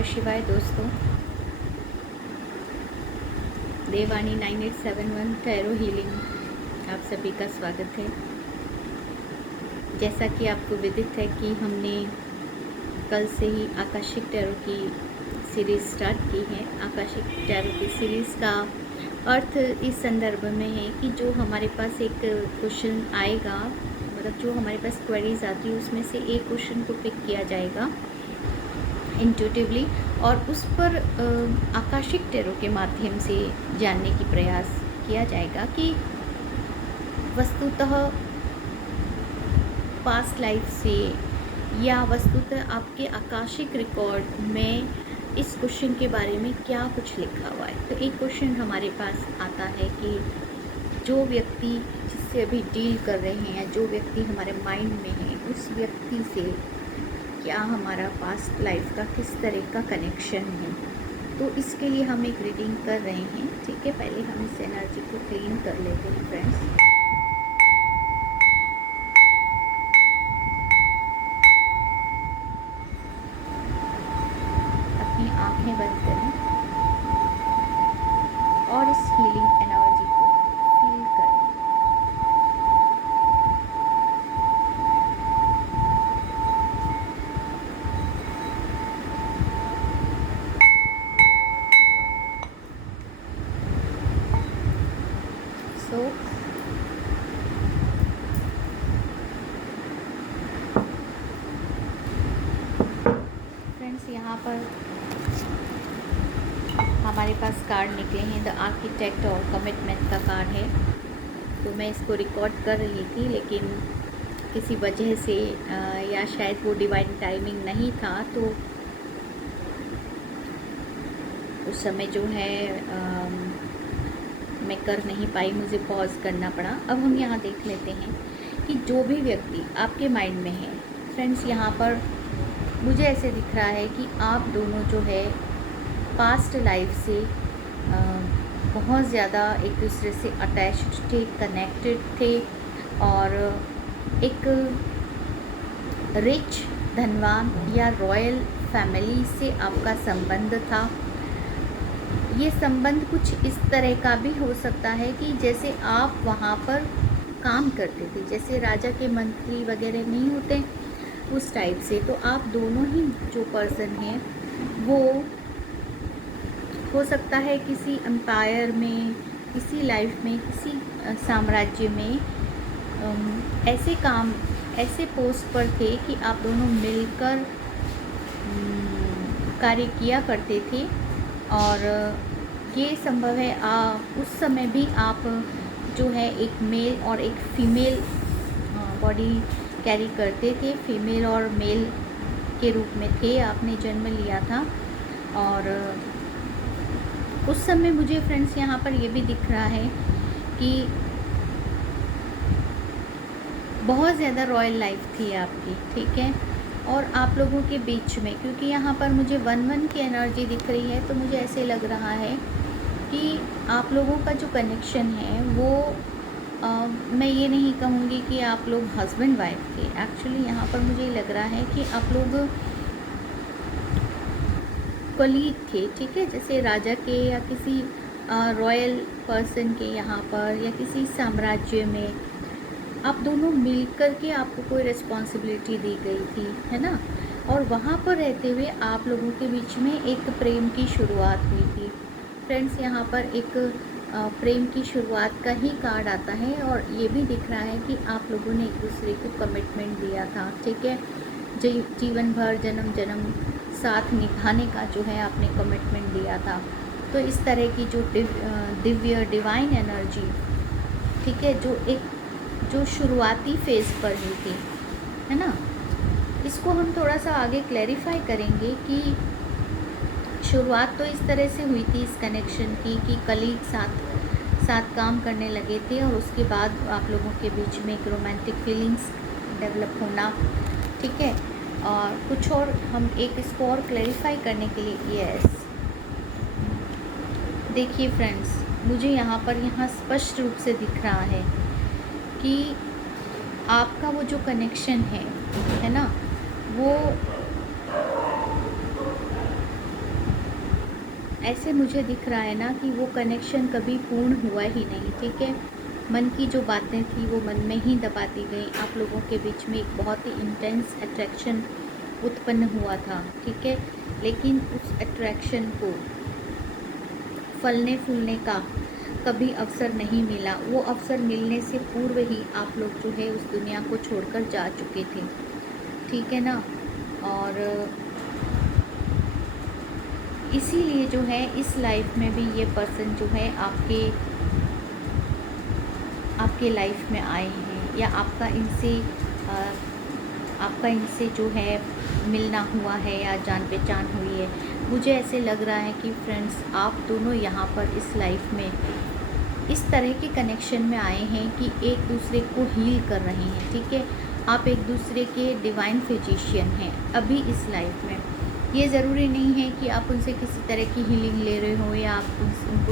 नमः शिवाय दोस्तों। देवानी 9871 टैरो हीलिंग आप सभी का स्वागत है। जैसा कि आपको विदित है कि हमने कल से ही आकाशिक टैरो की सीरीज़ स्टार्ट की है। आकाशिक टैरो की सीरीज़ का अर्थ इस संदर्भ में है कि जो हमारे पास एक क्वेश्चन आएगा, मतलब जो हमारे पास क्वेरीज आती है उसमें से एक क्वेश्चन को पिक किया जाएगा इंट्यूटिवली और उस पर आकाशिक टैरो के माध्यम से जानने की प्रयास किया जाएगा कि वस्तुतः पास्ट लाइफ से या वस्तुतः आपके आकाशिक रिकॉर्ड में इस क्वेश्चन के बारे में क्या कुछ लिखा हुआ है। तो एक क्वेश्चन हमारे पास आता है कि जो व्यक्ति जिससे अभी डील कर रहे हैं, जो व्यक्ति हमारे माइंड में है, उस व्यक्ति से क्या हमारा पास्ट लाइफ का किस तरह का कनेक्शन है। तो इसके लिए हम एक रीडिंग कर रहे हैं। ठीक है, पहले हम इस एनर्जी को क्लीन कर लेते हैं फ्रेंड्स। अपनी आंखें बंद करें और इस हीलिंग एनर्जी को फील करें। सो फ्रेंड्स, यहाँ पर हमारे पास कार्ड निकले हैं। द आर्किटेक्ट और कमिटमेंट का कार्ड है। तो मैं इसको रिकॉर्ड कर रही थी, लेकिन किसी वजह से या शायद वो डिवाइन टाइमिंग नहीं था, तो उस समय जो है मैं कर नहीं पाई, मुझे पॉज करना पड़ा। अब हम यहाँ देख लेते हैं कि जो भी व्यक्ति आपके माइंड में है फ्रेंड्स, यहाँ पर मुझे ऐसे दिख रहा है कि आप दोनों जो है पास्ट लाइफ से बहुत ज़्यादा एक दूसरे से अटैच्ड थे, कनेक्टेड थे और एक रिच, धनवान या रॉयल फैमिली से आपका संबंध था। ये संबंध कुछ इस तरह का भी हो सकता है कि जैसे आप वहाँ पर काम करते थे, जैसे राजा के मंत्री वगैरह नहीं होते, उस टाइप से। तो आप दोनों ही जो पर्सन हैं वो हो सकता है किसी एम्पायर में, किसी लाइफ में, किसी साम्राज्य में ऐसे पोस्ट पर थे कि आप दोनों मिलकर कार्य किया करते थे। और ये संभव है उस समय भी आप जो है एक मेल और एक फीमेल बॉडी कैरी करते थे, फीमेल और मेल के रूप में थे, आपने जन्म लिया था। और उस समय मुझे फ्रेंड्स यहाँ पर ये भी दिख रहा है कि बहुत ज़्यादा रॉयल लाइफ थी आपकी। ठीक है, और आप लोगों के बीच में, क्योंकि यहाँ पर मुझे 1-1 की एनर्जी दिख रही है, तो मुझे ऐसे लग रहा है कि आप लोगों का जो कनेक्शन है वो मैं ये नहीं कहूँगी कि आप लोग हस्बैंड वाइफ थे। एक्चुअली यहाँ पर मुझे लग रहा है कि आप लोग कलीग थे। ठीक है, जैसे राजा के या किसी रॉयल पर्सन के यहाँ पर या किसी साम्राज्य में आप दोनों मिलकर के आपको कोई रिस्पॉन्सिबिलिटी दी गई थी, है ना। और वहाँ पर रहते हुए आप लोगों के बीच में एक प्रेम की शुरुआत हुई थी फ्रेंड्स। यहाँ पर एक प्रेम की शुरुआत का ही कार्ड आता है और ये भी दिख रहा है कि आप लोगों ने एक दूसरे को कमिटमेंट दिया था। ठीक है, जीवन भर, जन्म जन्म साथ निभाने का जो है आपने कमिटमेंट दिया था। तो इस तरह की जो दिव्य डिवाइन एनर्जी, ठीक है, जो शुरुआती फेज़ पर ही थी, है ना, इसको हम थोड़ा सा आगे क्लैरिफाई करेंगे कि शुरुआत तो इस तरह से हुई थी इस कनेक्शन की कि कलीग साथ काम करने लगे थे और उसके बाद आप लोगों के बीच में एक रोमांटिक फीलिंग्स डेवलप होना। ठीक है, और कुछ और हम एक इसको और क्लैरिफाई करने के लिए, यस, देखिए फ्रेंड्स, मुझे यहाँ स्पष्ट रूप से दिख रहा है कि आपका वो जो कनेक्शन है ना, वो ऐसे मुझे दिख रहा है ना कि वो कनेक्शन कभी पूर्ण हुआ ही नहीं, ठीक है। मन की जो बातें थी वो मन में ही दबा दी गई। आप लोगों के बीच में एक बहुत ही इंटेंस अट्रैक्शन उत्पन्न हुआ था, ठीक है। लेकिन उस अट्रैक्शन को फलने फूलने का कभी अवसर नहीं मिला। वो अवसर मिलने से पूर्व ही आप लोग जो है उस दुनिया को छोड़कर जा चुके थे, ठीक है ना। और इसीलिए जो है इस लाइफ में भी ये पर्सन जो है आपके लाइफ में आए हैं, या आपका इनसे जो है मिलना हुआ है या जान पहचान हुई है। मुझे ऐसे लग रहा है कि फ्रेंड्स, आप दोनों यहाँ पर इस लाइफ में इस तरह के कनेक्शन में आए हैं कि एक दूसरे को हील कर रहे हैं, ठीक है। आप एक दूसरे के डिवाइन फिजिशियन हैं अभी इस लाइफ में। ये ज़रूरी नहीं है कि आप उनसे किसी तरह की हीलिंग ले रहे हो या आप उनको